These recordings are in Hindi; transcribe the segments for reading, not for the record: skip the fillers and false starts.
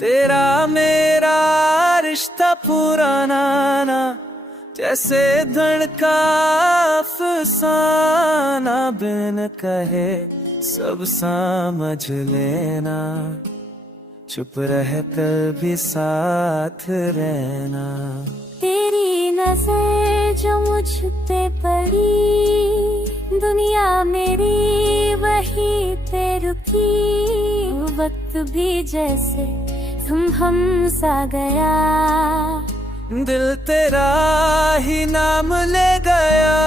तेरा मेरा रिश्ता पुराना ना, जैसे धड़का अफसाना, बिन कहे सब समझ लेना, चुप रह कर भी साथ रहना। तेरी नजर जो मुझ पे पड़ी, दुनिया मेरी वही पे रुकी। वक्त भी जैसे हम सा गया, दिल तेरा ही नाम ले गया।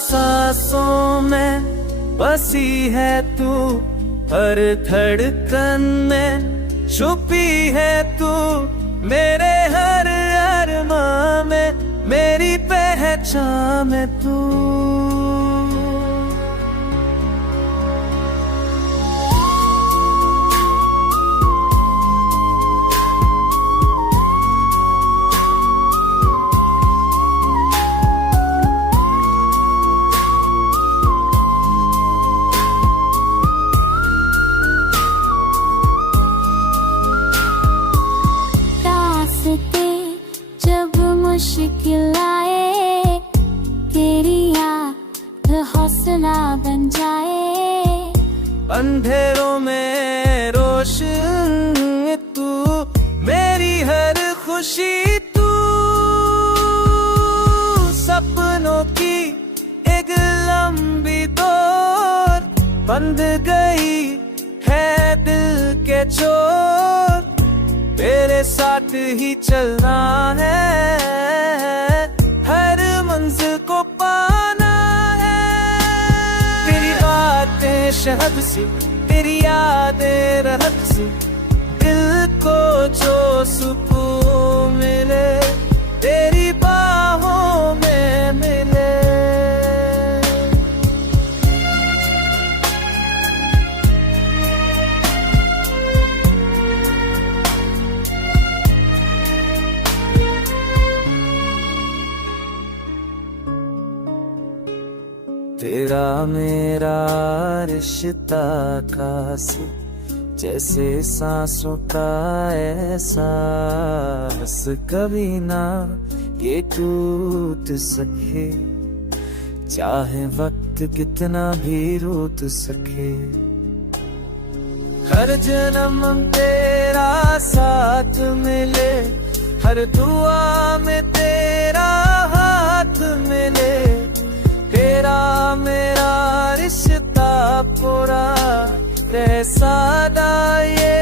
सांसों में बसी है तू, हर धड़कन में छुपी है तू, मेरे हर अरमां में, मेरी पहचान में तू। जब मुश्किल आए, तेरी याद हौसला बन जाए। अंधेरों में रोशन तू, मेरी हर खुशी तू, सपनों की एक लंबी दौर बंद गई है दिल के चोर। तेरे साथ ही चलना है, हर मंजिल को पाना है। तेरी बातें शहद सी, तेरी यादें रहत सी, दिल को जो सुकून मिले, तेरी बाहों में मिले। तेरा मेरा रिश्ता खास, जैसे सांसों का एहसास, कभी ना ये टूट सके, चाहे वक्त कितना भी रूठ सके। हर जन्म तेरा साथ मिले, हर दुआ में तेरा हाथ मिले। तेरा मेरा रिश्ता पूरा रह सादा ये